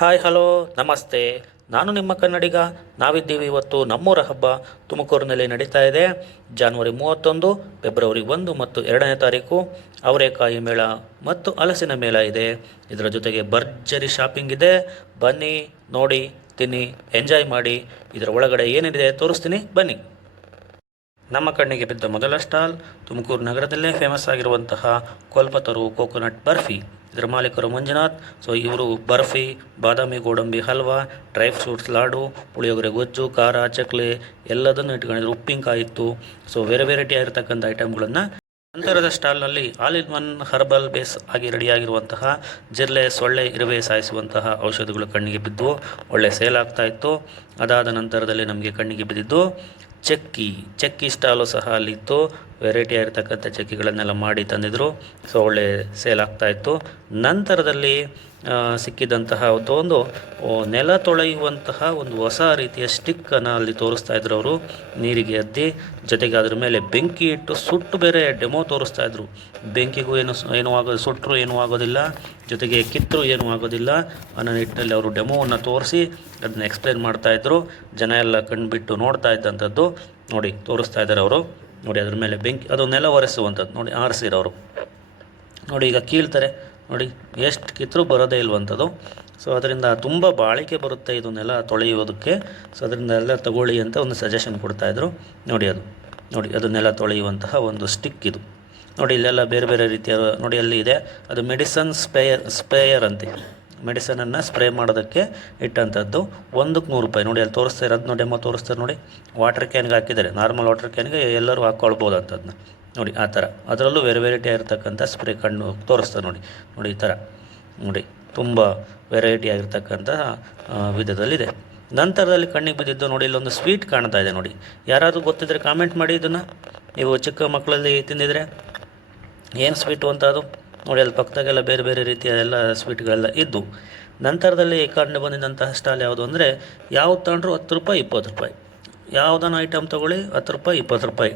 Hi hello ನಮಸ್ತೆ. ನಾನು ನಿಮ್ಮ ಕನ್ನಡಿಗ. ನಾವಿದ್ದೀವಿ ಇವತ್ತು ನಮ್ಮೂರ ಹಬ್ಬ ತುಮಕೂರಿನಲ್ಲಿ ನಡೀತಾ ಇದೆ. ಜಾನ್ವರಿ 31, ಫೆಬ್ರವರಿ 1 ಮತ್ತು 2ನೇ ತಾರೀಕು ಅವರೆಕಾಯಿ ಮೇಳ ಮತ್ತು ಹಲಸಿನ ಮೇಳ ಇದೆ. ಇದರ ಜೊತೆಗೆ ಭರ್ಜರಿ ಶಾಪಿಂಗ್ ಇದೆ. ಬನ್ನಿ, ನೋಡಿ, ತಿನ್ನಿ, ಎಂಜಾಯ್ ಮಾಡಿ. ಇದರ ಒಳಗಡೆ ಏನಿದೆ ತೋರಿಸ್ತೀನಿ, ಬನ್ನಿ. ನಮ್ಮ ಕಣ್ಣಿಗೆ ಬಿದ್ದ ಮೊದಲ ಸ್ಟಾಲ್ ತುಮಕೂರು ನಗರದಲ್ಲೇ ಫೇಮಸ್ ಆಗಿರುವಂತಹ ಕೊಲ್ಪತರು ಕೋಕೋನಟ್ ಬರ್ಫಿ. ಇದರ ಮಾಲೀಕರು ಮಂಜುನಾಥ್. ಸೊ ಇವರು ಬರ್ಫಿ, ಬಾದಾಮಿ ಗೋಡಂಬಿ ಹಲ್ವಾ, ಡ್ರೈ ಫ್ರೂಟ್ಸ್ ಲಾಡು, ಪುಳಿಯೋಗರೆ ಗೊಜ್ಜು, ಖಾರ, ಚಕ್ಲಿ ಎಲ್ಲದನ್ನು ಇಟ್ಕೊಂಡಿದ್ರು. ಉಪ್ಪಿನಕಾಯಿ ಇತ್ತು. ಸೊ ವೆರೈಟಿ ಆಗಿರ್ತಕ್ಕಂಥ ಐಟಮ್ಗಳನ್ನು. ನಂತರದ ಸ್ಟಾಲ್ನಲ್ಲಿ all in one herbal base ಆಗಿ ರೆಡಿಯಾಗಿರುವಂತಹ ಜಿರ್ಲೆ, ಸೊಳ್ಳೆ, ಇರುವೆ ಸಾಯಿಸುವಂತಹ ಔಷಧಿಗಳು ಕಣ್ಣಿಗೆ ಬಿದ್ದು ಒಳ್ಳೆ ಸೇಲ್ ಆಗ್ತಾ ಇತ್ತು. ಅದಾದ ನಂತರದಲ್ಲಿ ನಮಗೆ ಕಣ್ಣಿಗೆ ಬಿದ್ದಿದ್ದು ಚಕ್ಕಿ ಸ್ಟಾಲು ಸಹ ಅಲ್ಲಿತ್ತು. ವೆರೈಟಿ ಆಗಿರ್ತಕ್ಕಂಥ ಚಕ್ಕಿಗಳನ್ನೆಲ್ಲ ಮಾಡಿ ತಂದಿದ್ರು. ಸೊ ಒಳ್ಳೆ ಸೇಲ್ ಆಗ್ತಾಯಿತ್ತು. ನಂತರದಲ್ಲಿ ಸಿಕ್ಕಿದಂತಹ ಒಂದು ನೆಲ ತೊಳೆಯುವಂತಹ ಒಂದು ಹೊಸ ರೀತಿಯ ಸ್ಟಿಕ್ಕನ್ನು ಅಲ್ಲಿ ತೋರಿಸ್ತಾ ಇದ್ರು ಅವರು, ನೀರಿಗೆ ಅದ್ದಿ. ಜೊತೆಗೆ ಅದ್ರ ಮೇಲೆ ಬೆಂಕಿ ಇಟ್ಟು ಸುಟ್ಟು ಬೇರೆ ಡೆಮೋ ತೋರಿಸ್ತಾ ಇದ್ರು. ಬೆಂಕಿಗೂ ಏನೂ ಆಗೋದು, ಸುಟ್ಟರು ಏನೂ ಆಗೋದಿಲ್ಲ, ಜೊತೆಗೆ ಕಿತ್ತರೂ ಏನೂ ಆಗೋದಿಲ್ಲ ಅನ್ನೋ ನಿಟ್ಟಿನಲ್ಲಿ ಅವರು ಡೆಮೋವನ್ನು ತೋರಿಸಿ ಅದನ್ನ ಎಕ್ಸ್ಪ್ಲೇನ್ ಮಾಡ್ತಾಯಿದ್ರು. ಜನ ಎಲ್ಲ ಕಣ್ಬಿಟ್ಟು ನೋಡ್ತಾ ಇದ್ದಂಥದ್ದು ನೋಡಿ ತೋರಿಸ್ತಾ ಇದ್ದಾರೆ ಅವರು. ನೋಡಿ ಅದ್ರ ಮೇಲೆ ಬೆಂಕಿ, ಅದು ನೆಲ ಒರೆಸುವಂಥದ್ದು ನೋಡಿ, ಆರಿಸಿರೋರು ನೋಡಿ. ಈಗ ಕೀಳ್ತಾರೆ ನೋಡಿ, ಎಷ್ಟು ಕಿತ್ತರೂ ಬರೋದೇ ಇಲ್ವಂಥದ್ದು. ಸೊ ಅದರಿಂದ ತುಂಬ ಬಾಳಿಕೆ ಬರುತ್ತೆ ಇದು ನೆಲ ತೊಳೆಯುವುದಕ್ಕೆ. ಸೊ ಅದರಿಂದ ಎಲ್ಲ ತಗೊಳ್ಳಿ ಅಂತ ಒಂದು ಸಜೆಷನ್ ಕೊಡ್ತಾಯಿದ್ರು ನೋಡಿ. ಅದು ನೆಲ ತೊಳೆಯುವಂತಹ ಒಂದು ಸ್ಟಿಕ್ ಇದು ನೋಡಿ. ಇಲ್ಲೆಲ್ಲ ಬೇರೆ ಬೇರೆ ರೀತಿಯ ನೋಡಿ ಅಲ್ಲಿ ಇದೆ. ಅದು ಮೆಡಿಸನ್ ಸ್ಪ್ರೇಯರ್ ಅಂತೆ. ಮೆಡಿಸನನ್ನು ಸ್ಪ್ರೇ ಮಾಡೋದಕ್ಕೆ ಇಟ್ಟಂಥದ್ದು. 1ಕ್ಕೆ 100 ರೂಪಾಯಿ ನೋಡಿ. ಅಲ್ಲಿ ತೋರಿಸ್ತಾರೆ, ಅದನ್ನ ಡೆಮೋ ತೋರಿಸ್ತಾರೆ ನೋಡಿ. ವಾಟರ್ ಕ್ಯಾನ್ಗೆ ಹಾಕಿದ್ದಾರೆ, ನಾರ್ಮಲ್ ವಾಟರ್ ಕ್ಯಾನ್ಗೆ ಎಲ್ಲರೂ ಹಾಕ್ಕೊಳ್ಬೋದು ಅಂಥದ್ದನ್ನ ನೋಡಿ. ಆ ಥರ ಅದರಲ್ಲೂ ವೆರೈಟಿ ಆಗಿರ್ತಕ್ಕಂಥ ಸ್ಪ್ರೇ ಕಣ್ಣು ತೋರಿಸ್ತಾರೆ ನೋಡಿ. ಈ ಥರ ನೋಡಿ, ತುಂಬ ವೆರೈಟಿ ಆಗಿರ್ತಕ್ಕಂಥ ವಿಧದಲ್ಲಿದೆ. ನಂತರದಲ್ಲಿ ಕಣ್ಣಿಗೆ ಬಿದ್ದಿದ್ದು ನೋಡಿ, ಇಲ್ಲೊಂದು ಸ್ವೀಟ್ ಕಾಣ್ತಾ ಇದೆ ನೋಡಿ. ಯಾರಾದರೂ ಗೊತ್ತಿದ್ದರೆ ಕಾಮೆಂಟ್ ಮಾಡಿ. ಇದನ್ನು ನೀವು ಚಿಕ್ಕ ಮಕ್ಕಳಲ್ಲಿ ತಿಂದಿದ್ರೆ ಏನು ಸ್ವೀಟು ಅಂತ ಅದು ನೋಡಿ. ಅಲ್ಲಿ ಪಕ್ಕದಾಗೆಲ್ಲ ಬೇರೆ ಬೇರೆ ರೀತಿಯ ಎಲ್ಲ ಸ್ವೀಟ್ಗಳೆಲ್ಲ ಇದ್ದು. ನಂತರದಲ್ಲಿ ಕಂಡು ಬಂದಿದ್ದಂತಹ ಸ್ಟಾಲ್ ಯಾವುದು ಅಂದರೆ, ಯಾವ್ದು ತಗೊಂಡ್ರು 10 ರೂಪಾಯಿ 20 ರೂಪಾಯಿ. ಯಾವುದನ್ನು ಐಟಮ್ ತೊಗೊಳ್ಳಿ 10 ರೂಪಾಯಿ 20 ರೂಪಾಯಿ.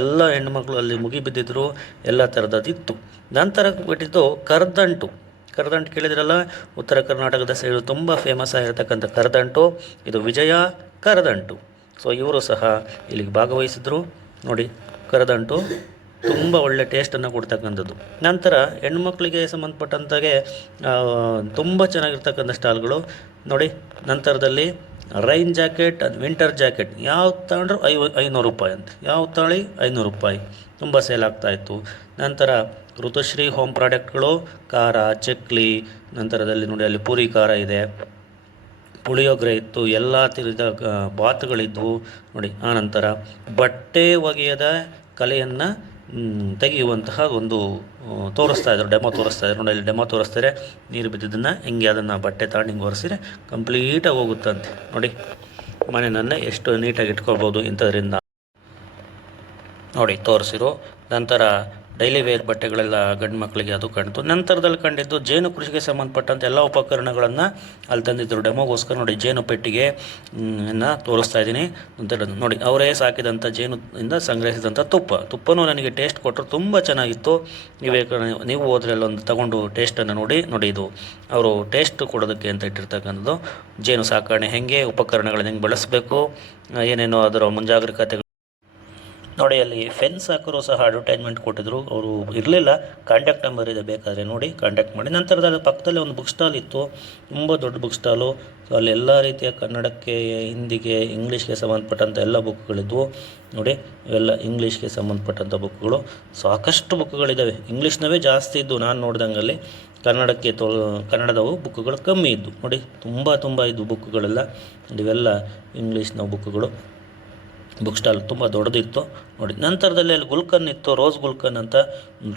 ಎಲ್ಲ ಹೆಣ್ಮಕ್ಳು ಅಲ್ಲಿ ಮುಗಿ ಬಿದ್ದಿದ್ರು. ಎಲ್ಲ ಥರದಿತ್ತು. ನಂತರ ಬಿಟ್ಟಿದ್ದು ಕರ್ದಂಟು ಕೇಳಿದ್ರಲ್ಲ, ಉತ್ತರ ಕರ್ನಾಟಕದ ಸೈಡು ತುಂಬ ಫೇಮಸ್ ಆಗಿರ್ತಕ್ಕಂಥ ಕರ್ದಂಟು. ಇದು ವಿಜಯ ಕರದಂಟು. ಸೊ ಇವರು ಸಹ ಇಲ್ಲಿಗೆ ಭಾಗವಹಿಸಿದ್ರು ನೋಡಿ. ಕರದಂಟು ತುಂಬ ಒಳ್ಳೆ ಟೇಸ್ಟನ್ನು ಕೊಡ್ತಕ್ಕಂಥದ್ದು. ನಂತರ ಹೆಣ್ಮಕ್ಳಿಗೆ ಸಂಬಂಧಪಟ್ಟಂತಾಗೆ ತುಂಬ ಚೆನ್ನಾಗಿರ್ತಕ್ಕಂಥ ಸ್ಟಾಲ್ಗಳು ನೋಡಿ. ನಂತರದಲ್ಲಿ ರೈನ್ ಜಾಕೆಟ್, ವಿಂಟರ್ ಜಾಕೆಟ್ ಯಾವ್ದು ತಗೊಂಡ್ರು 500 ರೂಪಾಯಿ ಅಂತ. ಯಾವ ತಗೊಳ್ಳಿ 500 ರೂಪಾಯಿ. ತುಂಬ ಸೇಲ್ ಆಗ್ತಾಯಿತ್ತು. ನಂತರ ಋತುಶ್ರೀ ಹೋಮ್ ಪ್ರಾಡಕ್ಟ್ಗಳು, ಖಾರ, ಚಕ್ಲಿ, ನಂತರದಲ್ಲಿ ನೋಡಿ ಅಲ್ಲಿ ಪೂರಿ ಖಾರ ಇದೆ, ಪುಳಿಯೋಗರೆ ಇತ್ತು, ಎಲ್ಲ ತಿರಿದ ಬಾತುಗಳಿದ್ವು ನೋಡಿ. ಆನಂತರ ಬಟ್ಟೆ ಒಗೆಯದ ಕಲೆಯನ್ನು ತೆಗೆಯುವಂತಹ ಒಂದು ತೋರಿಸ್ತಾ ಇದ್ರು, ಡೆಮೋ ತೋರಿಸ್ತಾ ಇದ್ರು ನೋಡಿ. ಅಲ್ಲಿ ಡೆಮೋ ತೋರಿಸ್ತಾರೆ, ನೀರು ಬಿದ್ದಿದ್ದನ್ನು ಹಿಂಗೆ ಅದನ್ನು ಬಟ್ಟೆ ತಗೊಂಡು ಹಿಂಗೆ ಒರೆಸಿದ್ರೆ ಕಂಪ್ಲೀಟಾಗಿ ಹೋಗುತ್ತಂತೆ ನೋಡಿ. ಮನೆಯನ್ನೇ ಎಷ್ಟು ನೀಟಾಗಿ ಇಟ್ಕೊಳ್ಬೋದು ಇಂಥದ್ರಿಂದ ನೋಡಿ ತೋರಿಸಿರು. ನಂತರ ಡೈಲಿ ವೇರ್ ಬಟ್ಟೆಗಳೆಲ್ಲ ಗಂಡು ಮಕ್ಕಳಿಗೆ ಅದು ಕಾಣ್ತು. ನಂತರದಲ್ಲಿ ಕಂಡಿದ್ದು ಜೇನು ಕೃಷಿಗೆ ಸಂಬಂಧಪಟ್ಟಂಥ ಎಲ್ಲ ಉಪಕರಣಗಳನ್ನು ಅಲ್ಲಿ ತಂದಿದ್ದರು ಡೆಮೋಗೋಸ್ಕರ ನೋಡಿ. ಜೇನು ಪೆಟ್ಟಿಗೆ ತೋರಿಸ್ತಾ ಇದ್ದೀನಿ. ನಂತರ ನೋಡಿ, ಅವರೇ ಸಾಕಿದಂಥ ಜೇನುಯಿಂದ ಸಂಗ್ರಹಿಸಿದಂಥ ತುಪ್ಪನೂ ನನಗೆ ಟೇಸ್ಟ್ ಕೊಟ್ಟರು. ತುಂಬ ಚೆನ್ನಾಗಿತ್ತು. ನೀವು ಹೋದ್ರೆ ಅಲ್ಲೊಂದು ತಗೊಂಡು ಟೇಸ್ಟನ್ನು ನೋಡಿ. ಇದು ಅವರು ಟೇಸ್ಟ್ ಕೊಡೋದಕ್ಕೆ ಅಂತ ಇಟ್ಟಿರ್ತಕ್ಕಂಥದ್ದು. ಜೇನು ಸಾಕಣೆ ಹೆಂಗೆ, ಉಪಕರಣಗಳನ್ನ ಹೆಂಗೆ ಬಳಸಬೇಕು, ಏನೇನೋ ಅದರ ಮುಂಜಾಗ್ರತೆಗಳು ನೋಡಿ. ಅಲ್ಲಿ ಫೆನ್ಸ್ ಹಾಕರು ಸಹ ಅಡ್ವರ್ಟೈಸ್ಮೆಂಟ್ ಕೊಟ್ಟಿದ್ರು. ಅವರು ಇರಲಿಲ್ಲ, ಕಾಂಟ್ಯಾಕ್ಟ್ ನಂಬರ್ ಇದೆ, ಬೇಕಾದರೆ ನೋಡಿ ಕಾಂಟ್ಯಾಕ್ಟ್ ಮಾಡಿ. ನಂತರದ ಪಕ್ಕದಲ್ಲಿ ಒಂದು ಬುಕ್ ಸ್ಟಾಲ್ ಇತ್ತು, ತುಂಬ ದೊಡ್ಡ ಬುಕ್ ಸ್ಟಾಲು. ಸೊ ಅಲ್ಲಿ ಎಲ್ಲ ರೀತಿಯ ಕನ್ನಡಕ್ಕೆ, ಹಿಂದಿಗೆ, ಇಂಗ್ಲೀಷ್ಗೆ ಸಂಬಂಧಪಟ್ಟಂಥ ಎಲ್ಲ ಬುಕ್ಗಳಿದ್ವು ನೋಡಿ. ಇವೆಲ್ಲ ಇಂಗ್ಲೀಷ್ಗೆ ಸಂಬಂಧಪಟ್ಟಂಥ ಬುಕ್ಗಳು. ಸಾಕಷ್ಟು ಬುಕ್ಗಳಿದ್ದಾವೆ. ಇಂಗ್ಲೀಷ್ನವೇ ಜಾಸ್ತಿ ಇದ್ದು ನಾನು ನೋಡ್ದಂಗಲ್ಲಿ. ಕನ್ನಡದವು ಬುಕ್ಗಳು ಕಮ್ಮಿ ಇದ್ದು ನೋಡಿ. ತುಂಬ ಇದ್ದು ಬುಕ್ಗಳೆಲ್ಲ. ಇವೆಲ್ಲ ಇಂಗ್ಲೀಷ್ನ ಬುಕ್ಗಳು. ಬುಕ್ ಸ್ಟಾಲ್ ತುಂಬ ದೊಡ್ಡದಿತ್ತು ನೋಡಿ. ನಂತರದಲ್ಲಿ ಅಲ್ಲಿ ಗುಲ್ಕನ್ ಇತ್ತು, ರೋಸ್ ಗುಲ್ಕನ್ ಅಂತ.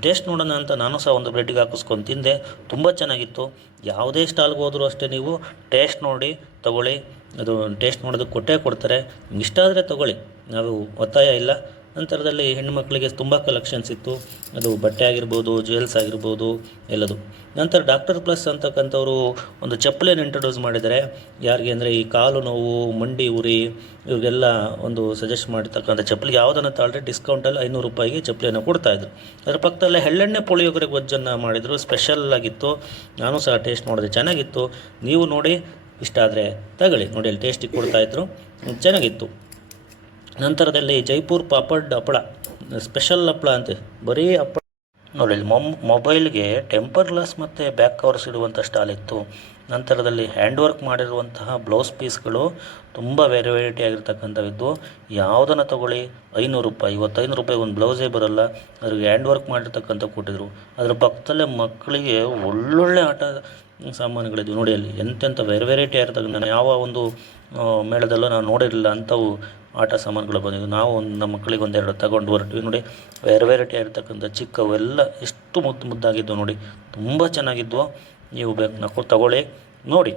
ಟೇಸ್ಟ್ ನೋಡೋಣ ಅಂತ ನಾನು ಸಹ ಒಂದು ಬ್ರೆಡ್ಡಿಗೆ ಹಾಕಿಸ್ಕೊಂಡು ತಿಂದೆ. ತುಂಬ ಚೆನ್ನಾಗಿತ್ತು. ಯಾವುದೇ ಸ್ಟಾಲ್ಗೆ ಹೋದರೂ ಅಷ್ಟೇ, ನೀವು ಟೇಸ್ಟ್ ನೋಡಿ ತಗೊಳ್ಳಿ. ಅದು ಟೇಸ್ಟ್ ನೋಡೋದಕ್ಕೆ ಕೊಟ್ಟೇ ಕೊಡ್ತಾರೆ. ಇಷ್ಟ ಆದರೆ ತೊಗೊಳ್ಳಿ, ನಾವು ಒತ್ತಾಯ ಇಲ್ಲ. ನಂತರದಲ್ಲಿ ಹೆಣ್ಣುಮಕ್ಕಳಿಗೆ ತುಂಬ ಕಲೆಕ್ಷನ್ಸ್ ಇತ್ತು. ಅದು ಬಟ್ಟೆ ಆಗಿರ್ಬೋದು, ಜ್ಯುವೆಲ್ಸ್ ಆಗಿರ್ಬೋದು, ಎಲ್ಲದು. ನಂತರ ಡಾಕ್ಟರ್ ಪ್ಲಸ್ ಅಂತಕ್ಕಂಥವ್ರು ಒಂದು ಚಪ್ಪಲಿಯನ್ನು ಇಂಟ್ರೊಡ್ಯೂಸ್ ಮಾಡಿದ್ದಾರೆ. ಯಾರಿಗೆ ಅಂದರೆ ಈ ಕಾಲು ನೋವು, ಮಂಡಿ ಉರಿ, ಇವ್ರಿಗೆಲ್ಲ ಒಂದು ಸಜೆಸ್ಟ್ ಮಾಡಿರ್ತಕ್ಕಂಥ ಚಪ್ಪಲಿ ಯಾವುದನ್ನು ತಾಳ್ರೆ ಡಿಸ್ಕೌಂಟಲ್ಲಿ 500 ರೂಪಾಯಿಗೆ ಚಪ್ಪಲಿಯನ್ನು ಕೊಡ್ತಾಯಿದ್ರು. ಅದರ ಪಕ್ಕದಲ್ಲೇ ಎಳ್ಳೆಣ್ಣೆ ಪುಳಿಯೋಗರೆ ಗೊಜ್ಜನ್ನು ಮಾಡಿದರು. ಸ್ಪೆಷಲ್ ಆಗಿತ್ತು. ನಾನು ಸಹ ಟೇಸ್ಟ್ ಮಾಡಿದೆ, ಚೆನ್ನಾಗಿತ್ತು. ನೀವು ನೋಡಿ, ಇಷ್ಟ ಆದರೆ ತಗೊಳ್ಳಿ. ನೋಡಿ ಅಲ್ಲಿ ಟೇಸ್ಟಿಗೆ ಕೊಡ್ತಾಯಿದ್ರು, ಚೆನ್ನಾಗಿತ್ತು. ನಂತರದಲ್ಲಿ ಜೈಪುರ್ ಪಾಪಡ್ ಹಪ್ಪಳ, ಸ್ಪೆಷಲ್ ಹಪ್ಪಳ ಅಂತೆ, ಬರೀ ಹಪ್ಪಳ. ನೋಡಿ ಇಲ್ಲಿ ಮೊಬೈಲ್ಗೆ ಟೆಂಪರ್ ಗ್ಲಾಸ್ ಮತ್ತು ಬ್ಯಾಕ್ ಕವರ್ಸ್ ಇಡುವಂಥ ಸ್ಟಾಲ್ ಇತ್ತು. ನಂತರದಲ್ಲಿ ಹ್ಯಾಂಡ್ ವರ್ಕ್ ಮಾಡಿರುವಂತಹ ಬ್ಲೌಸ್ ಪೀಸ್ಗಳು ತುಂಬ ವೆರೈಟಿ ಆಗಿರ್ತಕ್ಕಂಥವಿದ್ದು. ಯಾವುದನ್ನು ತಗೊಳ್ಳಿ 500 ರೂಪಾಯಿ. ಇವತ್ತು 500 ರೂಪಾಯಿ ಒಂದು ಬ್ಲೌಸೇ ಬರೋಲ್ಲ, ಅದ್ರಿಗೆ ಹ್ಯಾಂಡ್ ವರ್ಕ್ ಮಾಡಿರ್ತಕ್ಕಂಥ ಕೊಟ್ಟಿದ್ರು. ಅದರ ಪಕ್ಕದಲ್ಲೇ ಮಕ್ಕಳಿಗೆ ಒಳ್ಳೊಳ್ಳೆ ಆಟ ಸಾಮಾನುಗಳಿದ್ವು. ನೋಡಿ ಅಲ್ಲಿ ಎಂತೆಂಥ ವೆರೈಟಿ ಆಗಿರ್ತಕ್ಕಂಥ, ನಾನು ಯಾವ ಒಂದು ಮೇಳದಲ್ಲೂ ನಾನು ನೋಡಿರಲಿಲ್ಲ ಅಂಥವು ಆಟ ಸಾಮಾನುಗಳು ಬಂದಿದ್ದು. ನಾವು ನಮ್ಮ ಮಕ್ಕಳಿಗೆ ಒಂದೆರಡು ತಗೊಂಡು ಹೊರಟ್ವಿ. ನೋಡಿ ವೆರೈಟಿ ಆಗಿರ್ತಕ್ಕಂಥ ಚಿಕ್ಕವೆಲ್ಲ ಎಷ್ಟು ಮುದ್ದಾಗಿದ್ದವು. ನೋಡಿ ತುಂಬ ಚೆನ್ನಾಗಿದ್ವು. ನೀವು ಬೇಕು ತಗೊಳ್ಳಿ, ನೋಡಿ.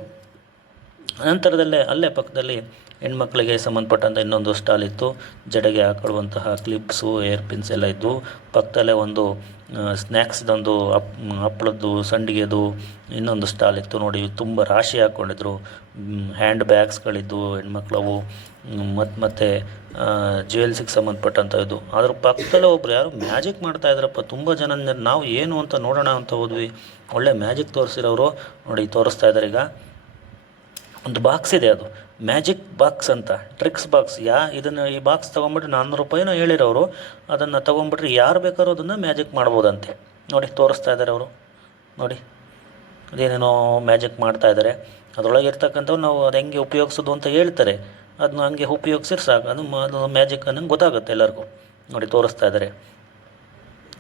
ನಂತರದಲ್ಲೇ ಅಲ್ಲೇ ಪಕ್ಕದಲ್ಲಿ ಹೆಣ್ಮಕ್ಳಿಗೆ ಸಂಬಂಧಪಟ್ಟಂಥ ಇನ್ನೊಂದು ಸ್ಟಾಲ್ ಇತ್ತು. ಜಡೆಗೆ ಹಾಕೊಳ್ಳುವಂತಹ ಕ್ಲಿಪ್ಸು, ಏರ್ ಪಿನ್ಸ್ ಎಲ್ಲ ಇದ್ದವು. ಪಕ್ಕದಲ್ಲೇ ಒಂದು ಸ್ನ್ಯಾಕ್ಸ್ದೊಂದು ಹಪ್ಪಳದ್ದು, ಸಂಡಿಗೆದು ಇನ್ನೊಂದು ಸ್ಟಾಲ್ ಇತ್ತು. ನೋಡಿ ತುಂಬ ರಾಶಿ ಹಾಕ್ಕೊಂಡಿದ್ರು. ಹ್ಯಾಂಡ್ ಬ್ಯಾಗ್ಸ್ಗಳಿದ್ದು ಹೆಣ್ಮಕ್ಳವು, ಮತ್ತು ಜ್ಯುವೆಲ್ಸಿಗೆ ಸಂಬಂಧಪಟ್ಟಂಥ ಇದು. ಅದ್ರ ಪಕ್ಕದಲ್ಲೇ ಒಬ್ರು ಯಾರು ಮ್ಯಾಜಿಕ್ ಮಾಡ್ತಾಯಿದ್ರಪ್ಪ. ತುಂಬ ಜನ ನಾವು ಏನು ಅಂತ ನೋಡೋಣ ಅಂತ ಹೋದ್ವಿ. ಒಳ್ಳೆ ಮ್ಯಾಜಿಕ್ ತೋರಿಸಿರೋರು ನೋಡಿ ತೋರಿಸ್ತಾ ಇದ್ದಾರೆ. ಈಗ ಒಂದು ಬಾಕ್ಸ್ ಇದೆ, ಅದು ಮ್ಯಾಜಿಕ್ ಬಾಕ್ಸ್ ಅಂತ, ಟ್ರಿಕ್ಸ್ ಬಾಕ್ಸ್. ಇದನ್ನು ಈ ಬಾಕ್ಸ್ ತೊಗೊಂಬಿಟ್ರೆ 400 ರೂಪಾಯಿನೋ ಹೇಳಿರೋರು. ಅದನ್ನು ತೊಗೊಂಬಿಟ್ರೆ ಯಾರು ಬೇಕಾದ್ರೂ ಅದನ್ನು ಮ್ಯಾಜಿಕ್ ಮಾಡ್ಬೋದಂತೆ. ನೋಡಿ ತೋರಿಸ್ತಾ ಇದ್ದಾರೆ ಅವರು. ನೋಡಿ ಅದೇನೇನೋ ಮ್ಯಾಜಿಕ್ ಮಾಡ್ತಾಯಿದ್ದಾರೆ. ಅದರೊಳಗೆ ಇರ್ತಕ್ಕಂಥವು ನಾವು ಅದು ಹೆಂಗೆ ಉಪಯೋಗಿಸೋದು ಅಂತ ಹೇಳ್ತಾರೆ. ಅದನ್ನ ಹಂಗೆ ಉಪಯೋಗಿಸಿದ್ರೆ ಸಾಕು, ಅದು ಮ್ಯಾಜಿಕ್ ಅನ್ನೋಂಗೆ ಗೊತ್ತಾಗುತ್ತೆ ಎಲ್ಲರಿಗೂ. ನೋಡಿ ತೋರಿಸ್ತಾ ಇದ್ದಾರೆ.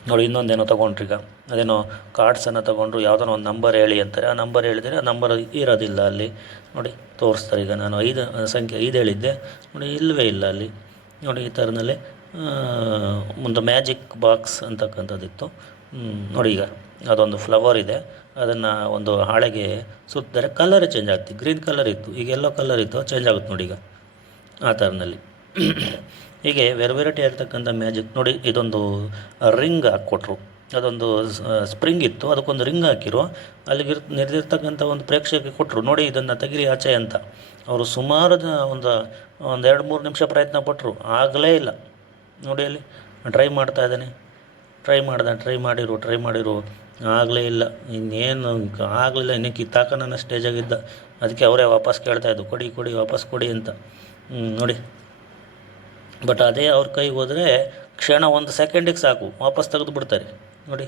ನೋಡಿ ಇನ್ನೊಂದೇನೋ ತೊಗೊಂಡ್ರಿ. ಈಗ ಅದೇನೋ ಕಾರ್ಡ್ಸನ್ನು ತೊಗೊಂಡ್ರು, ಯಾವುದೋ ಒಂದು ನಂಬರ್ ಹೇಳಿ ಅಂತಾರೆ. ಆ ನಂಬರ್ ಹೇಳಿದರೆ ಆ ನಂಬರ್ ಇರೋದಿಲ್ಲ ಅಲ್ಲಿ. ನೋಡಿ ತೋರಿಸ್ತಾರೆ. ಈಗ ನಾನು 5 ಸಂಖ್ಯೆ 5 ಹೇಳಿದ್ದೆ, ನೋಡಿ ಇಲ್ಲವೇ ಇಲ್ಲ ಅಲ್ಲಿ. ನೋಡಿ ಈ ಥರದಲ್ಲಿ ಒಂದು ಮ್ಯಾಜಿಕ್ ಬಾಕ್ಸ್ ಅಂತಕ್ಕಂಥದ್ದಿತ್ತು. ನೋಡಿ ಈಗ ಅದೊಂದು ಫ್ಲವರ್ ಇದೆ, ಅದನ್ನು ಒಂದು ಹಾಳೆಗೆ ಸುತ್ತಿದರೆ ಕಲರೇ ಚೇಂಜ್ ಆಗ್ತಿತ್ತು. ಗ್ರೀನ್ ಕಲರ್ ಇತ್ತು, ಈಗ ಎಲ್ಲೋ ಕಲರ್ ಇತ್ತು, ಚೇಂಜ್ ಆಗುತ್ತೆ ನೋಡಿ ಈಗ ಆ ಥರನಲ್ಲಿ. ಹೀಗೆ ವೆರೈಟಿ ಆಗಿರ್ತಕ್ಕಂಥ ಮ್ಯಾಜಿಕ್. ನೋಡಿ ಇದೊಂದು ರಿಂಗ್ ಹಾಕ್ಕೊಟ್ರು. ಅದೊಂದು ಸ್ಪ್ರಿಂಗ್ ಇತ್ತು, ಅದಕ್ಕೊಂದು ರಿಂಗ್ ಹಾಕಿರು. ಅಲ್ಲಿಗೆ ನೆರೆದಿರ್ತಕ್ಕಂಥ ಒಂದು ಪ್ರೇಕ್ಷಕರಿಗೆ ಕೊಟ್ಟರು, ನೋಡಿ ಇದನ್ನು ತೆಗಿರಿ ಆಚೆ ಅಂತ. ಅವರು ಸುಮಾರು ಒಂದು 2-3 ನಿಮಿಷ ಪ್ರಯತ್ನ ಪಟ್ಟರು, ಆಗಲೇ ಇಲ್ಲ. ನೋಡಿ ಅಲ್ಲಿ ಟ್ರೈ ಮಾಡ್ತಾ ಇದ್ದಾನೆ, ಟ್ರೈ ಮಾಡಿರು, ಆಗಲೇ ಇಲ್ಲ. ಇನ್ನೇನು ಆಗಲಿಲ್ಲ, ಇನ್ನೂ ಕಿತ್ತಾಕ ನನ್ನ ಸ್ಟೇಜಾಗಿದ್ದ. ಅದಕ್ಕೆ ಅವರೇ ವಾಪಸ್ ಕೇಳ್ತಾಯಿದ್ದು, ಕೊಡಿ ವಾಪಸ್ ಕೊಡಿ ಅಂತ. ನೋಡಿ ಬಟ್ ಅದೇ ಅವ್ರ ಕೈಗೆ ಹೋದರೆ ಕ್ಷಣ 1 ಸೆಕೆಂಡಿಗೆ ಸಾಕು, ವಾಪಸ್ ತೆಗೆದು ಬಿಡ್ತಾರೆ. ನೋಡಿ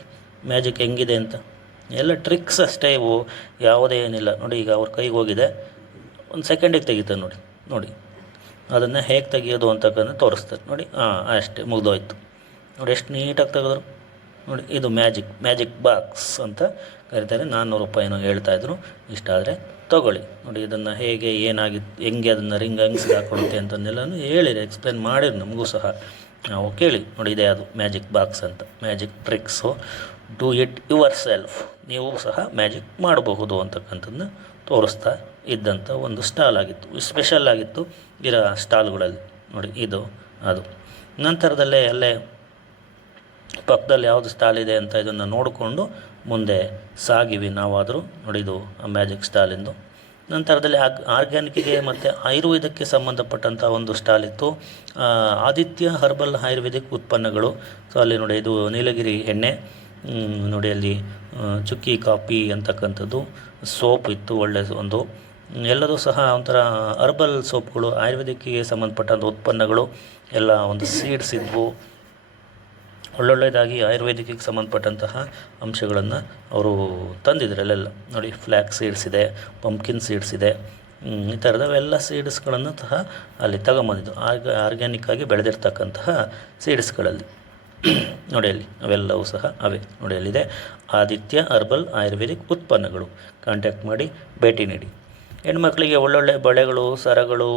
ಮ್ಯಾಜಿಕ್ ಹೆಂಗಿದೆ ಅಂತ. ಎಲ್ಲ ಟ್ರಿಕ್ಸ್ ಅಷ್ಟೇ ಇವು, ಯಾವುದೇ ಏನಿಲ್ಲ. ನೋಡಿ ಈಗ ಅವ್ರ ಕೈಗೆ ಹೋಗಿದೆ, 1 ಸೆಕೆಂಡಿಗೆ ತೆಗಿತಾರೆ. ನೋಡಿ ಅದನ್ನು ಹೇಗೆ ತೆಗಿಯೋದು ಅಂತಕ್ಕಂಥ ತೋರಿಸ್ತಾರೆ. ನೋಡಿ ಅಷ್ಟೇ, ಮುಗಿದೋಯ್ತು. ನೋಡಿ ಎಷ್ಟು ನೀಟಾಗಿ ತೆಗೆದ್ರು. ನೋಡಿ ಇದು ಮ್ಯಾಜಿಕ್ ಬಾಕ್ಸ್ ಅಂತ ಕರೀತಾರೆ. 400 ರೂಪಾಯಿನೋ ಹೇಳ್ತಾಯಿದ್ರು. ಇಷ್ಟ ಆದರೆ ತೊಗೊಳ್ಳಿ. ನೋಡಿ ಇದನ್ನು ಹೇಗೆ ಹೆಂಗೆ ಅದನ್ನು ರಿಂಗ್ ಹಂಗ್ಸಿಗೆ ಹಾಕೊಳುತ್ತೆ ಅಂತಂದೆಲ್ಲನೂ ಹೇಳಿರಿ, ಎಕ್ಸ್ಪ್ಲೇನ್ ಮಾಡಿರಿ ನಮಗೂ ಸಹ. ನಾವು ಕೇಳಿ. ನೋಡಿ ಇದೆ ಅದು ಮ್ಯಾಜಿಕ್ ಬಾಕ್ಸ್ ಅಂತ, magic tricks. Do it your self, ನೀವು ಸಹ ಮ್ಯಾಜಿಕ್ ಮಾಡಬಹುದು ಅಂತಕ್ಕಂಥದ್ದನ್ನ ತೋರಿಸ್ತಾ ಇದ್ದಂಥ ಒಂದು ಸ್ಟಾಲ್ ಆಗಿತ್ತು. ಸ್ಪೆಷಲ್ ಆಗಿತ್ತು ಇರೋ ಸ್ಟಾಲ್ಗಳಲ್ಲಿ. ನೋಡಿ ಇದು ಅದು. ನಂತರದಲ್ಲೇ ಅಲ್ಲೇ ಪಕ್ಕದಲ್ಲಿ ಯಾವುದು ಸ್ಟಾಲ್ ಇದೆ ಅಂತ ಇದನ್ನು ನೋಡಿಕೊಂಡು ಮುಂದೆ ಸಾಗಿವಿ ನಾವಾದರೂ. ನೋಡಿ ಇದು ಮ್ಯಾಜಿಕ್ ಸ್ಟಾಲಿಂದು. ನಂತರದಲ್ಲಿ ಆರ್ಗ್ಯಾನಿಕ್ಕಿಗೆ ಮತ್ತು ಆಯುರ್ವೇದಕ್ಕೆ ಸಂಬಂಧಪಟ್ಟಂಥ ಒಂದು ಸ್ಟಾಲ್ ಇತ್ತು. ಆದಿತ್ಯ ಹರ್ಬಲ್ ಆಯುರ್ವೇದಿಕ್ ಉತ್ಪನ್ನಗಳು. ಸೊ ಅಲ್ಲಿ ನೋಡಿ ಇದು ನೀಲಗಿರಿ ಎಣ್ಣೆ, ನೋಡಿ ಅಲ್ಲಿ ಚುಕ್ಕಿ ಕಾಫಿ ಅಂತಕ್ಕಂಥದ್ದು, ಸೋಪ್ ಇತ್ತು ಒಳ್ಳೆ ಒಂದು. ಎಲ್ಲದೂ ಸಹ ಒಂಥರ ಹರ್ಬಲ್ ಸೋಪ್ಗಳು, ಆಯುರ್ವೇದಿಕ್ಕಿಗೆ ಸಂಬಂಧಪಟ್ಟಂಥ ಉತ್ಪನ್ನಗಳು ಎಲ್ಲ ಒಂದು ಸೀಡ್ಸ್ ಇದ್ವು. ಒಳ್ಳೊಳ್ಳೆಯದಾಗಿ ಆಯುರ್ವೇದಿಕ್ಕಿಗೆ ಸಂಬಂಧಪಟ್ಟಂತಹ ಅಂಶಗಳನ್ನು ಅವರು ತಂದಿದ್ರು ಅಲ್ಲೆಲ್ಲ. ನೋಡಿ ಫ್ಲ್ಯಾಕ್ಸ್ ಸೀಡ್ಸ್ ಇದೆ, ಪಂಪ್ಕಿನ್ ಸೀಡ್ಸ್ ಇದೆ, ಈ ಥರದವೆಲ್ಲ ಸೀಡ್ಸ್ಗಳನ್ನು ಸಹ ಅಲ್ಲಿ ತಗೊಂಬಂದಿದ್ದು. ಆರ್ಗ್ಯಾನಿಕ್ಕಾಗಿ ಬೆಳೆದಿರ್ತಕ್ಕಂತಹ ಸೀಡ್ಸ್ಗಳಲ್ಲಿ ನೋಡಿ ಅಲ್ಲಿ ಅವೆಲ್ಲವೂ ಸಹ ಅವೇ. ನೋಡಿ ಅಲ್ಲಿದೆ ಆದಿತ್ಯ ಹರ್ಬಲ್ ಆಯುರ್ವೇದಿಕ್ ಉತ್ಪನ್ನಗಳು. ಕಾಂಟ್ಯಾಕ್ಟ್ ಮಾಡಿ, ಭೇಟಿ ನೀಡಿ. ಹೆಣ್ಮಕ್ಳಿಗೆ ಒಳ್ಳೊಳ್ಳೆ ಬಳೆಗಳು, ಸರಗಳು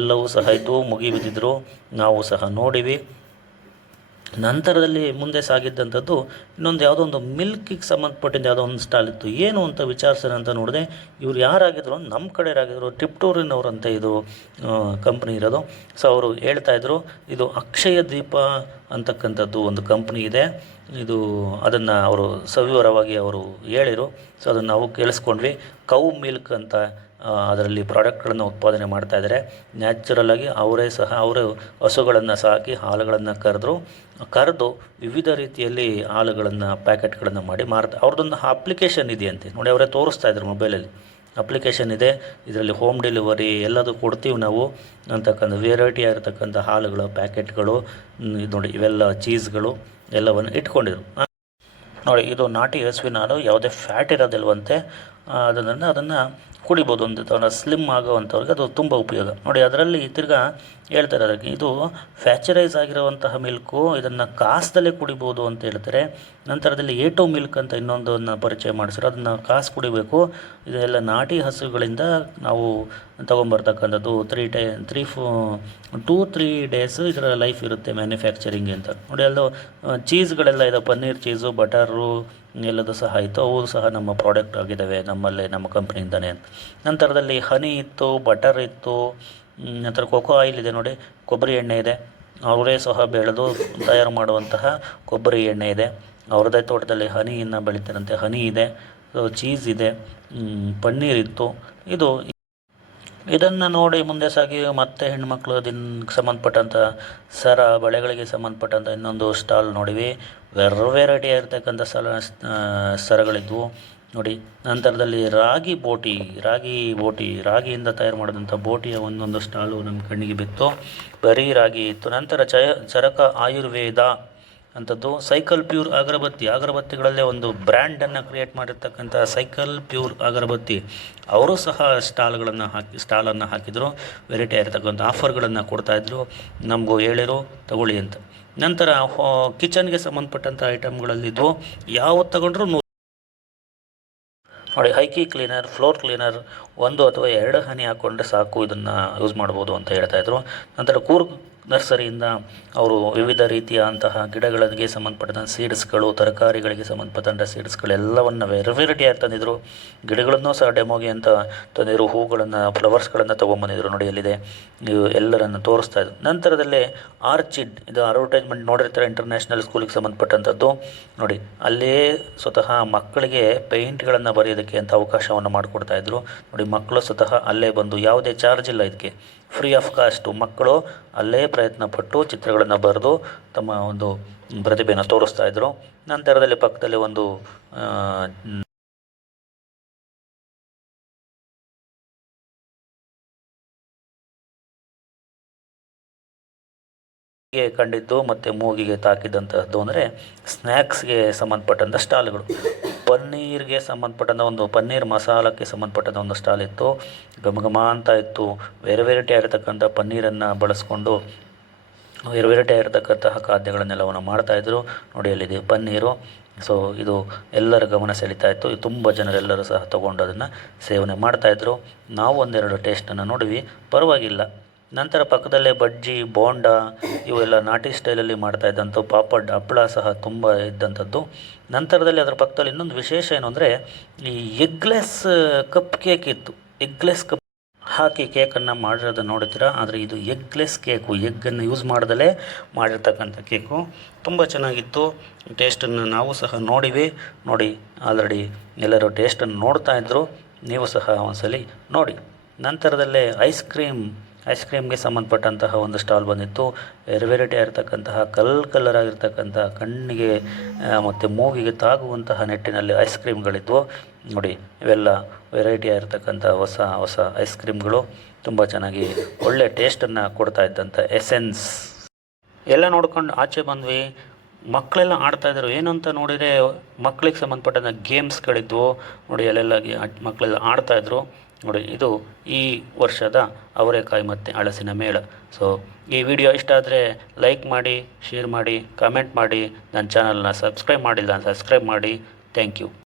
ಎಲ್ಲವೂ ಸಹ ಇದ್ದು ಮುಗಿ ಬಿದ್ದಿದ್ರು. ನಾವು ಸಹ ನೋಡಿವಿ. ನಂತರದಲ್ಲಿ ಮುಂದೆ ಸಾಗಿದ್ದಂಥದ್ದು ಇನ್ನೊಂದು ಯಾವುದೋ ಒಂದು ಮಿಲ್ಕಿಗೆ ಸಂಬಂಧಪಟ್ಟಿದ್ದು ಯಾವುದೋ ಒಂದು ಸ್ಟಾಲ್ ಇತ್ತು. ಏನು ಅಂತ ವಿಚಾರಿಸೋಣ ಅಂತ ನೋಡಿದೆ, ಇವ್ರು ಯಾರಾಗಿದ್ರು ನಮ್ಮ ಕಡೆಯವರಾಗಿದ್ದರು, ಟಿಪ್ಟೂರಿನವ್ರಂತ ಇದು ಕಂಪ್ನಿ ಇರೋದು. ಸೊ ಅವರು ಹೇಳ್ತಾಯಿದ್ರು, ಇದು ಅಕ್ಷಯ ದೀಪ ಅಂತಕ್ಕಂಥದ್ದು ಒಂದು ಕಂಪ್ನಿ ಇದೆ, ಇದು ಅದನ್ನು ಅವರು ಸವಿವರವಾಗಿ ಅವರು ಹೇಳಿರು. ಸೊ ಅದನ್ನು ನಾವು ಕೇಳಿಸ್ಕೊಂಡ್ವಿ. ಕೌ ಮಿಲ್ಕ್ ಅಂತ ಅದರಲ್ಲಿ ಪ್ರಾಡಕ್ಟ್ಗಳನ್ನು ಉತ್ಪಾದನೆ ಮಾಡ್ತಾಯಿದ್ದಾರೆ. ನ್ಯಾಚುರಲಾಗಿ ಅವರೇ ಹಸುಗಳನ್ನು ಸಾಕಿ ಹಾಲುಗಳನ್ನು ಕರೆದು ವಿವಿಧ ರೀತಿಯಲ್ಲಿ ಹಾಲುಗಳನ್ನು ಪ್ಯಾಕೆಟ್ಗಳನ್ನು ಮಾಡಿ ಅವ್ರದ್ದೊಂದು ಅಪ್ಲಿಕೇಶನ್ ಇದೆಯಂತೆ ನೋಡಿ, ಅವರೇ ತೋರಿಸ್ತಾ ಇದ್ರು ಮೊಬೈಲಲ್ಲಿ. ಅಪ್ಲಿಕೇಶನ್ ಇದೆ, ಇದರಲ್ಲಿ ಹೋಮ್ ಡೆಲಿವರಿ ಎಲ್ಲದೂ ಕೊಡ್ತೀವಿ ನಾವು ಅಂತಕ್ಕಂಥ ವೆರೈಟಿ ಆಗಿರ್ತಕ್ಕಂಥ ಹಾಲುಗಳು ಪ್ಯಾಕೆಟ್ಗಳು ನೋಡಿ, ಇವೆಲ್ಲ ಚೀಸ್ಗಳು ಎಲ್ಲವನ್ನು ಇಟ್ಕೊಂಡಿರು ನೋಡಿ. ಇದು ನಾಟಿ ಹಸುವಿನ ಹಾಲು, ಯಾವುದೇ ಫ್ಯಾಟ್ ಇರೋದಿಲ್ವಂತೆ. ಅದನ್ನು ಕುಡಿಬೋದು. ಒಂದು ಥರ ಸ್ಲಿಮ್ ಆಗೋವಂಥವ್ರಿಗೆ ಅದು ತುಂಬ ಉಪಯೋಗ ನೋಡಿ. ಅದರಲ್ಲಿ ತಿರ್ಗಾ ಹೇಳ್ತಾರೆ, ಅದಕ್ಕೆ ಇದು ಫ್ಯಾಚರೈಸ್ ಆಗಿರುವಂತಹ ಮಿಲ್ಕು, ಇದನ್ನು ಕಾಸ್ದಲ್ಲೇ ಕುಡಿಬೋದು ಅಂತ ಹೇಳ್ತಾರೆ. ನಂತರದಲ್ಲಿ A2 ಮಿಲ್ಕ್ ಅಂತ ಇನ್ನೊಂದನ್ನು ಪರಿಚಯ ಮಾಡಿಸಿರೋ, ಅದನ್ನು ಕಾಸು ಕುಡಿಬೇಕು. ಇದೆಲ್ಲ ನಾಟಿ ಹಸುಗಳಿಂದ ನಾವು ತೊಗೊಂಬರ್ತಕ್ಕಂಥದ್ದು. 2-3 ಡೇಸ್ ಇದರ ಲೈಫ್ ಇರುತ್ತೆ ಮ್ಯಾನುಫ್ಯಾಕ್ಚರಿಂಗ್ ಅಂತ ನೋಡಿ. ಅಲ್ಲೂ ಚೀಸ್ಗಳೆಲ್ಲ ಇದೆ, ಪನ್ನೀರ್ ಚೀಸು, ಬಟರು ಎಲ್ಲದೂ ಸಹ ಇತ್ತು. ಅವು ಸಹ ನಮ್ಮ ಪ್ರಾಡಕ್ಟ್ ಆಗಿದ್ದಾವೆ ನಮ್ಮಲ್ಲೇ, ನಮ್ಮ ಕಂಪ್ನಿಯಿಂದನೇ. ನಂತರದಲ್ಲಿ ಹನಿ ಇತ್ತು, ಬಟರ್ ಇತ್ತು, ನಂತರ ಕೊಕೋ ಆಯಿಲ್ ಇದೆ ನೋಡಿ, ಕೊಬ್ಬರಿ ಎಣ್ಣೆ ಇದೆ, ಅವರೇ ಸಹ ಬೆಳೆದು ತಯಾರು ಮಾಡುವಂತಹ ಕೊಬ್ಬರಿ ಎಣ್ಣೆ ಇದೆ. ಅವ್ರದ್ದೇ ತೋಟದಲ್ಲಿ ಹನಿಯನ್ನು ಬೆಳಿತಾರಂತೆ, ಹನಿ ಇದೆ, ಚೀಸ್ ಇದೆ, ಪನ್ನೀರ್ ಇತ್ತು. ಇದನ್ನು ನೋಡಿ ಮುಂದೆ ಸಾಗಿ ಮತ್ತೆ ಹೆಣ್ಮಕ್ಳು ಅದಕ್ಕೆ ಸಂಬಂಧಪಟ್ಟಂಥ ಬಳೆಗಳಿಗೆ ಸಂಬಂಧಪಟ್ಟಂಥ ಇನ್ನೊಂದು ಸ್ಟಾಲ್ ನೋಡಿವಿ. ವೆರೈಟಿ ಆಗಿರ್ತಕ್ಕಂಥ ಸರಗಳಿದ್ವು ನೋಡಿ. ನಂತರದಲ್ಲಿ ರಾಗಿಯಿಂದ ತಯಾರು ಮಾಡಿದಂಥ ಬೋಟಿಯ ಒಂದೊಂದು ಸ್ಟಾಲು ನಮ್ಮ ಕಣ್ಣಿಗೆ ಬಿತ್ತು. ಬರೀ ರಾಗಿ ಇತ್ತು. ನಂತರ ಚರಕ ಆಯುರ್ವೇದ ಅಂಥದ್ದು, ಸೈಕಲ್ ಪ್ಯೂರ್ ಅಗರಬತ್ತಿಗಳಲ್ಲೇ ಒಂದು ಬ್ರ್ಯಾಂಡನ್ನು ಕ್ರಿಯೇಟ್ ಮಾಡಿರ್ತಕ್ಕಂಥ ಸೈಕಲ್ ಪ್ಯೂರ್ ಅಗರಬತ್ತಿ, ಅವರು ಸಹ ಸ್ಟಾಲನ್ನು ಹಾಕಿದರು. ವೆರೈಟಿ ಆಗಿರ್ತಕ್ಕಂಥ ಆಫರ್ಗಳನ್ನು ಕೊಡ್ತಾಯಿದ್ರು. ನಮಗೂ ಹೇಳಿರು ತಗೊಳ್ಳಿ ಅಂತ. ನಂತರ ಕಿಚನ್ಗೆ ಸಂಬಂಧಪಟ್ಟಂಥ ಐಟಮ್ಗಳಲ್ಲಿದ್ವು. ಯಾವತ್ತು ತಗೊಂಡ್ರು ನೋಡಿ, ಹೈಕಿ ಕ್ಲೀನರ್, ಫ್ಲೋರ್ ಕ್ಲೀನರ್ 1 ಅಥವಾ 2 ಹನಿ ಹಾಕ್ಕೊಂಡ್ರೆ ಸಾಕು, ಇದನ್ನು ಯೂಸ್ ಮಾಡ್ಬೋದು ಅಂತ ಹೇಳ್ತಾಯಿದ್ರು. ನಂತರ ಕೂರ್ಗ್ ನರ್ಸರಿಯಿಂದ ಅವರು ವಿವಿಧ ರೀತಿಯ ಗಿಡಗಳಿಗೆ ಸಂಬಂಧಪಟ್ಟಂಥ ಸೀಡ್ಸ್ಗಳು, ತರಕಾರಿಗಳಿಗೆ ಸಂಬಂಧಪಟ್ಟಂಥ ಸೀಡ್ಸ್ಗಳೆಲ್ಲವನ್ನು ವೆರೈಟಿ ಆಗಿ ತಂದಿದ್ರು. ಗಿಡಗಳನ್ನು ಸಹ ಡೆಮೋಗೆ ಅಂತ ತಂದಿದ್ರು. ಹೂಗಳನ್ನು, ಫ್ಲವರ್ಸ್ಗಳನ್ನು ತೊಗೊಂಬಂದಿದ್ರು ನೋಡಿ. ಎಲ್ಲಿದೆ ನೀವು ಎಲ್ಲರನ್ನು ತೋರಿಸ್ತಾ ಇದ್ರು. ನಂತರದಲ್ಲೇ ಆರ್ಚಿಡ್, ಇದು ಅಡ್ವರ್ಟೈಸ್ಮೆಂಟ್ ನೋಡಿರ್ತಾರೆ, ಇಂಟರ್ನ್ಯಾಷನಲ್ ಸ್ಕೂಲಿಗೆ ಸಂಬಂಧಪಟ್ಟಂಥದ್ದು ನೋಡಿ. ಅಲ್ಲೇ ಸ್ವತಃ ಮಕ್ಕಳಿಗೆ ಪೇಂಟ್ಗಳನ್ನು ಬರೆಯೋದಕ್ಕೆ ಅಂತ ಅವಕಾಶವನ್ನು ಮಾಡಿಕೊಡ್ತಾಯಿದ್ರು ನೋಡಿ. ಮಕ್ಕಳು ಸ್ವತಃ ಅಲ್ಲೇ ಬಂದು, ಯಾವುದೇ ಚಾರ್ಜ್ ಇಲ್ಲ ಇದಕ್ಕೆ, ಫ್ರೀ ಆಫ್ ಕಾಸ್ಟು, ಮಕ್ಕಳು ಅಲ್ಲೇ ಪ್ರಯತ್ನಪಟ್ಟು ಚಿತ್ರಗಳನ್ನು ಬರೆದು ತಮ್ಮ ಒಂದು ಪ್ರತಿಭೆಯನ್ನು ತೋರಿಸ್ತಾಯಿದ್ರು. ನಂತರದಲ್ಲಿ ಪಕ್ಕದಲ್ಲಿ ಒಂದು ಕಂಡಿದ್ದು ಮತ್ತು ಮೂಗಿಗೆ ತಾಕಿದಂಥದ್ದು ಅಂದರೆ ಸ್ನ್ಯಾಕ್ಸ್ಗೆ ಸಂಬಂಧಪಟ್ಟಂಥ ಸ್ಟಾಲ್ಗಳು. ಪನ್ನೀರ್ಗೆ ಸಂಬಂಧಪಟ್ಟಂಥ ಒಂದು ಪನ್ನೀರ್ ಮಸಾಲಕ್ಕೆ ಸಂಬಂಧಪಟ್ಟಂಥ ಒಂದು ಸ್ಟಾಲ್ ಇತ್ತು. ಘಮ ಅಂತ ಇತ್ತು. ವೆರೈಟಿ ಆಗಿರ್ತಕ್ಕಂಥ ಪನ್ನೀರನ್ನು ಬಳಸ್ಕೊಂಡು ವೆರೈಟಿ ಆಗಿರ್ತಕ್ಕಂತಹ ಖಾದ್ಯಗಳನ್ನೆಲ್ಲವನ್ನು ಮಾಡ್ತಾಯಿದ್ರು ನೋಡಿ. ಅಲ್ಲಿದೆ ಪನ್ನೀರು. ಸೊ ಇದು ಎಲ್ಲರ ಗಮನ ಸೆಳೀತಾ ಇತ್ತು. ತುಂಬ ಜನರೆಲ್ಲರೂ ಸಹ ತೊಗೊಂಡು ಅದನ್ನು ಸೇವನೆ ಮಾಡ್ತಾಯಿದ್ರು. ನಾವು 1-2 ಟೇಸ್ಟನ್ನು ನೋಡಿವಿ, ಪರವಾಗಿಲ್ಲ. ನಂತರ ಪಕ್ಕದಲ್ಲೇ ಬಜ್ಜಿ, ಬೋಂಡ ಇವೆಲ್ಲ ನಾಟಿ ಸ್ಟೈಲಲ್ಲಿ ಮಾಡ್ತಾಯಿದ್ದಂಥ ಪಾಪಡ್, ಹಪ್ಪಳ ಸಹ ತುಂಬ ಇದ್ದಂಥದ್ದು. ನಂತರದಲ್ಲಿ ಅದರ ಪಕ್ಕದಲ್ಲಿ ಇನ್ನೊಂದು ವಿಶೇಷ ಏನು ಅಂದರೆ, ಈ ಎಗ್ಲೆಸ್ ಕಪ್ ಕೇಕ್ ಇತ್ತು. ಎಗ್ಲೆಸ್ ಕಪ್ ಹಾಕಿ ಕೇಕನ್ನು ಮಾಡಿರೋದನ್ನು ನೋಡ್ತೀರಾ, ಆದರೆ ಇದು ಎಗ್ಲೆಸ್ ಕೇಕು, ಎಗ್ಗನ್ನು ಯೂಸ್ ಮಾಡ್ದಲೇ ಮಾಡಿರ್ತಕ್ಕಂಥ ಕೇಕು. ತುಂಬ ಚೆನ್ನಾಗಿತ್ತು. ಟೇಸ್ಟನ್ನು ನಾವು ಸಹ ನೋಡಿವಿ ನೋಡಿ. ಆಲ್ರೆಡಿ ಎಲ್ಲರೂ ಟೇಸ್ಟನ್ನು ನೋಡ್ತಾಯಿದ್ರು, ನೀವು ಸಹ ಒಂದ್ಸಲಿ ನೋಡಿ. ನಂತರದಲ್ಲೇ ಐಸ್ ಕ್ರೀಮ್ಗೆ ಸಂಬಂಧಪಟ್ಟಂತಹ ಒಂದು ಸ್ಟಾಲ್ ಬಂದಿತ್ತು. ವೆರೈಟಿ ಆಗಿರ್ತಕ್ಕಂತಹ ಕಲರ್ ಆಗಿರ್ತಕ್ಕಂತಹ ಕಣ್ಣಿಗೆ ಮತ್ತು ಮೂಗಿಗೆ ತಾಗುವಂತಹ ನಿಟ್ಟಿನಲ್ಲಿ ಐಸ್ ಕ್ರೀಮ್ಗಳಿದ್ವು ನೋಡಿ. ಇವೆಲ್ಲ ವೆರೈಟಿ ಆಗಿರ್ತಕ್ಕಂಥ ಹೊಸ ಐಸ್ ಕ್ರೀಮ್ಗಳು, ತುಂಬ ಚೆನ್ನಾಗಿ ಒಳ್ಳೆ ಟೇಸ್ಟನ್ನು ಕೊಡ್ತಾ ಇದ್ದಂಥ ಎಸೆನ್ಸ್ ಎಲ್ಲ ನೋಡ್ಕೊಂಡು ಆಚೆ ಬಂದ್ವಿ. ಮಕ್ಕಳೆಲ್ಲ ಆಡ್ತಾಯಿದ್ರು. ಏನು ಅಂತ ನೋಡಿದರೆ ಮಕ್ಕಳಿಗೆ ಸಂಬಂಧಪಟ್ಟಂಥ ಗೇಮ್ಸ್ಗಳಿದ್ವು ನೋಡಿ. ಅಲ್ಲೆಲ್ಲ ಮಕ್ಕಳೆಲ್ಲ ಆಡ್ತಾಯಿದ್ರು ನೋಡಿ. ಇದು ಈ ವರ್ಷದ ಅವರೆಕಾಯಿ ಮತ್ತು ಹಲಸಿನ ಮೇಳ. ಸೊ ಈ ವಿಡಿಯೋ ಇಷ್ಟ ಆದರೆ ಲೈಕ್ ಮಾಡಿ, ಶೇರ್ ಮಾಡಿ, ಕಾಮೆಂಟ್ ಮಾಡಿ. ನನ್ನ ಚಾನಲ್ನ ಸಬ್ಸ್ಕ್ರೈಬ್ ಮಾಡಿಲ್ಲ ಸಬ್ಸ್ಕ್ರೈಬ್ ಮಾಡಿ. Thank you.